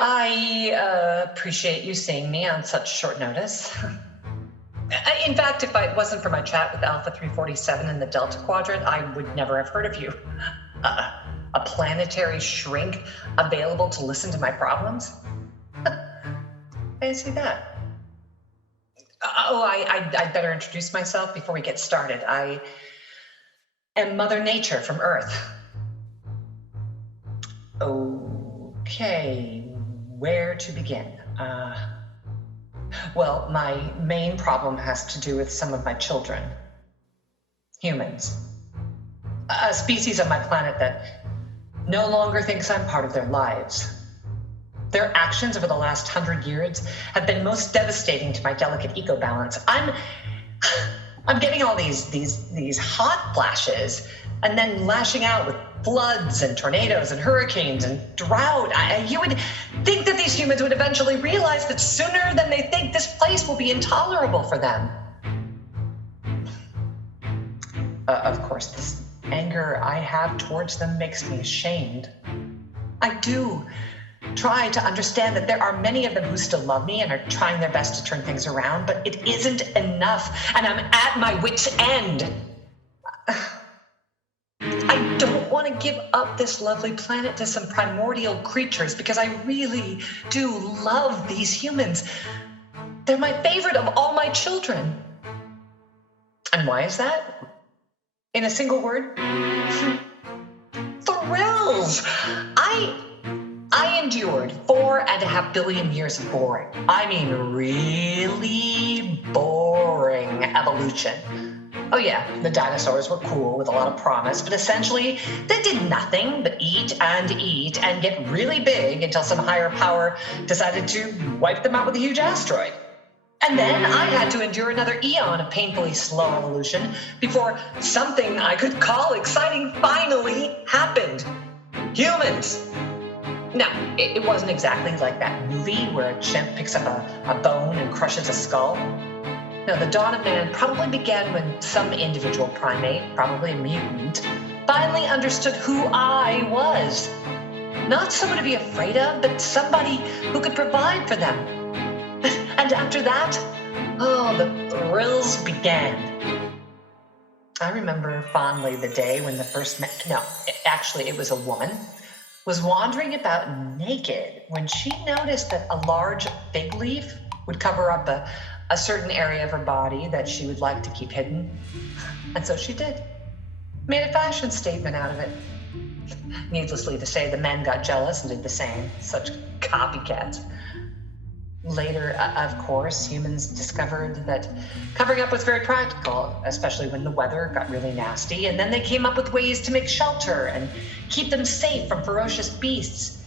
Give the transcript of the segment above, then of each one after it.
I appreciate you seeing me on such short notice. In fact, if it wasn't for my chat with Alpha 347 in the Delta Quadrant, I would never have heard of you. A planetary shrink available to listen to my problems? I see that. I'd better introduce myself before we get started. I am Mother Nature from Earth. Okay, where to begin? Well, my main problem has to do with some of my children. Humans. A species on my planet that no longer thinks I'm part of their lives. Their actions over the last 100 years have been most devastating to my delicate eco-balance. I'm getting all these hot flashes and then lashing out with floods and tornadoes and hurricanes and drought. You would think that these humans would eventually realize that sooner than they think this place will be intolerable for them. Of course, this anger I have towards them makes me ashamed. I do try to understand that there are many of them who still love me and are trying their best to turn things around, but it isn't enough, and I'm at my wit's end. I don't want to give up this lovely planet to some primordial creatures because I really do love these humans. They're my favorite of all my children. And why is that? In a single word, thrills. I endured 4.5 billion years of boring. I mean, really boring evolution. Oh yeah, the dinosaurs were cool with a lot of promise, but essentially they did nothing but eat and get really big until some higher power decided to wipe them out with a huge asteroid. And then I had to endure another eon of painfully slow evolution before something I could call exciting finally happened. Humans. Now, it wasn't exactly like that movie where a chimp picks up a bone and crushes a skull. No, the dawn of man probably began when some individual primate, probably a mutant, finally understood who I was. Not someone to be afraid of, but somebody who could provide for them. And after that, the thrills began. I remember fondly the day when the first man, it was a woman, was wandering about naked when she noticed that a large fig leaf would cover up a certain area of her body that she would like to keep hidden. And so she did. Made a fashion statement out of it. Needlessly to say, the men got jealous and did the same. Such copycats. Later, of course, humans discovered that covering up was very practical, especially when the weather got really nasty, and then they came up with ways to make shelter and keep them safe from ferocious beasts.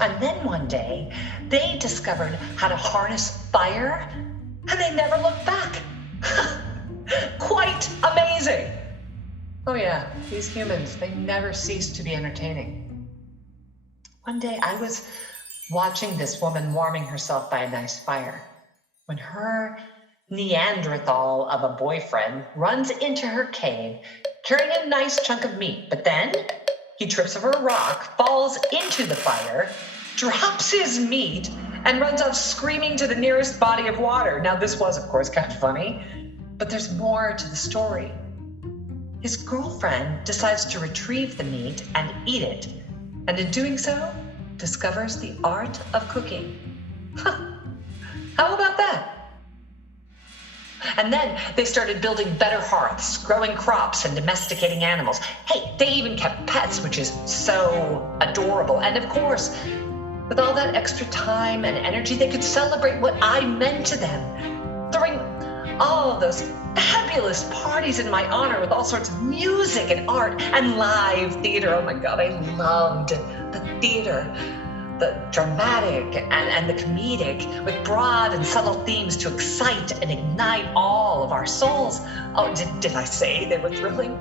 And then one day, they discovered how to harness fire, and they never looked back. Quite amazing. Oh yeah, these humans, they never cease to be entertaining. One day, I was watching this woman warming herself by a nice fire when her Neanderthal of a boyfriend runs into her cave carrying a nice chunk of meat, but then he trips over a rock, falls into the fire, drops his meat, and runs off screaming to the nearest body of water. Now, this was, of course, kind of funny, but there's more to the story. His girlfriend decides to retrieve the meat and eat it, and in doing so, discovers the art of cooking. How about that? And then they started building better hearths, growing crops, and domesticating animals. Hey, they even kept pets, which is so adorable. And of course, with all that extra time and energy, they could celebrate what I meant to them, throwing all those fabulous parties in my honor with all sorts of music and art and live theater. Oh my God, I loved the theater, the dramatic and the comedic, with broad and subtle themes to excite and ignite all of our souls. Oh, did I say they were thrilling?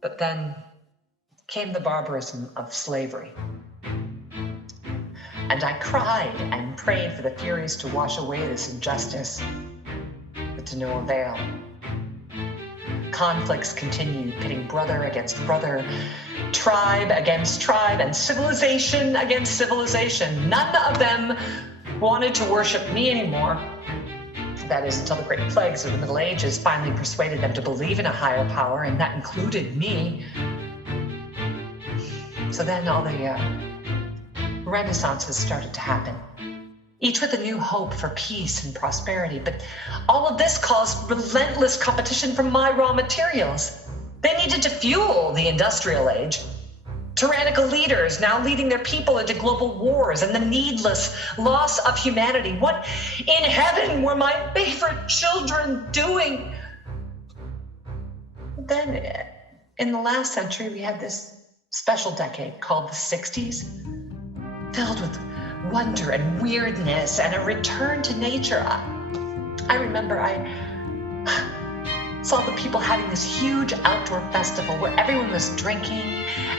But then came the barbarism of slavery. And I cried and prayed for the Furies to wash away this injustice, but to no avail. Conflicts continued, pitting brother against brother, tribe against tribe, and civilization against civilization. None of them wanted to worship me anymore. That is, until the Great Plagues of the Middle Ages finally persuaded them to believe in a higher power, and that included me. So then all the renaissances started to happen, each with a new hope for peace and prosperity. But all of this caused relentless competition for my raw materials. They needed to fuel the industrial age. Tyrannical leaders now leading their people into global wars and the needless loss of humanity. What in heaven were my favorite children doing? Then, in the last century, we had this special decade called the 60s, filled with wonder and weirdness and a return to nature. I remember I saw the people having this huge outdoor festival where everyone was drinking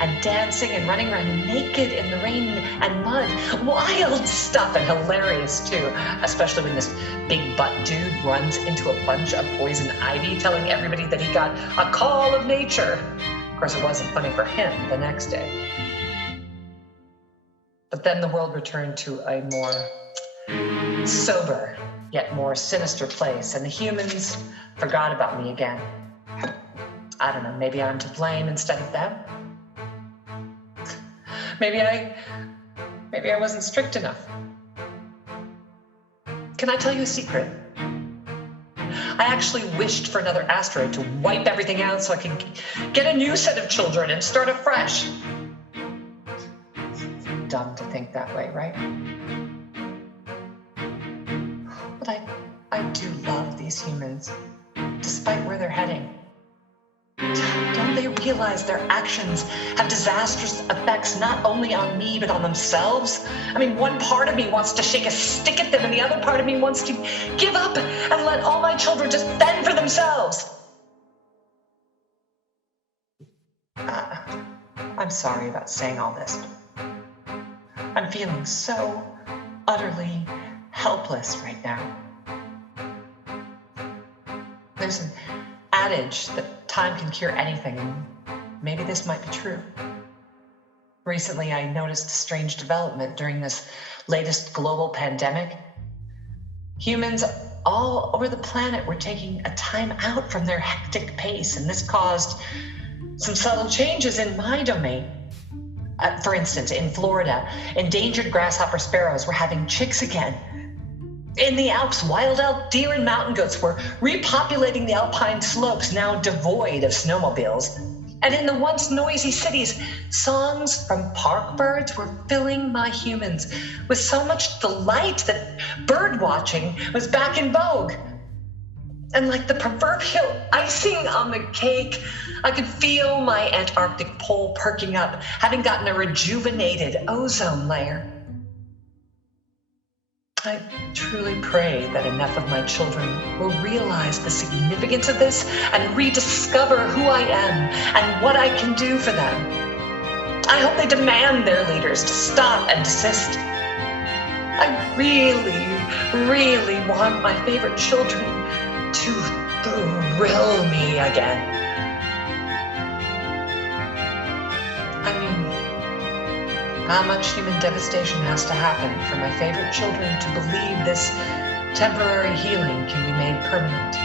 and dancing and running around naked in the rain and mud. Wild stuff, and hilarious too, especially when this big butt dude runs into a bunch of poison ivy telling everybody that he got a call of nature. Of course, it wasn't funny for him the next day. But then the world returned to a more sober, yet more sinister place, and the humans forgot about me again. I don't know, maybe I'm to blame instead of them. Maybe I wasn't strict enough. Can I tell you a secret? I actually wished for another asteroid to wipe everything out so I could get a new set of children and start afresh. Dumb to think that way, right? But I do love these humans, despite where they're heading. Don't they realize their actions have disastrous effects not only on me, but on themselves? I mean, one part of me wants to shake a stick at them, and the other part of me wants to give up and let all my children just fend for themselves. I'm sorry about saying all this. I'm feeling so utterly helpless right now. There's an adage that time can cure anything, and maybe this might be true. Recently, I noticed a strange development during this latest global pandemic. Humans all over the planet were taking a time out from their hectic pace, and this caused some subtle changes in my domain. For instance, in Florida, endangered grasshopper sparrows were having chicks again. In the Alps, wild elk, deer, and mountain goats were repopulating the alpine slopes, now devoid of snowmobiles. And in the once noisy cities, songs from park birds were filling my humans with so much delight that bird watching was back in vogue. And like the proverbial icing on the cake, I could feel my Antarctic pole perking up, having gotten a rejuvenated ozone layer. I truly pray that enough of my children will realize the significance of this and rediscover who I am and what I can do for them. I hope they demand their leaders to stop and desist. I really, really want my favorite children to thrill me again. I mean, how much human devastation has to happen for my favorite children to believe this temporary healing can be made permanent?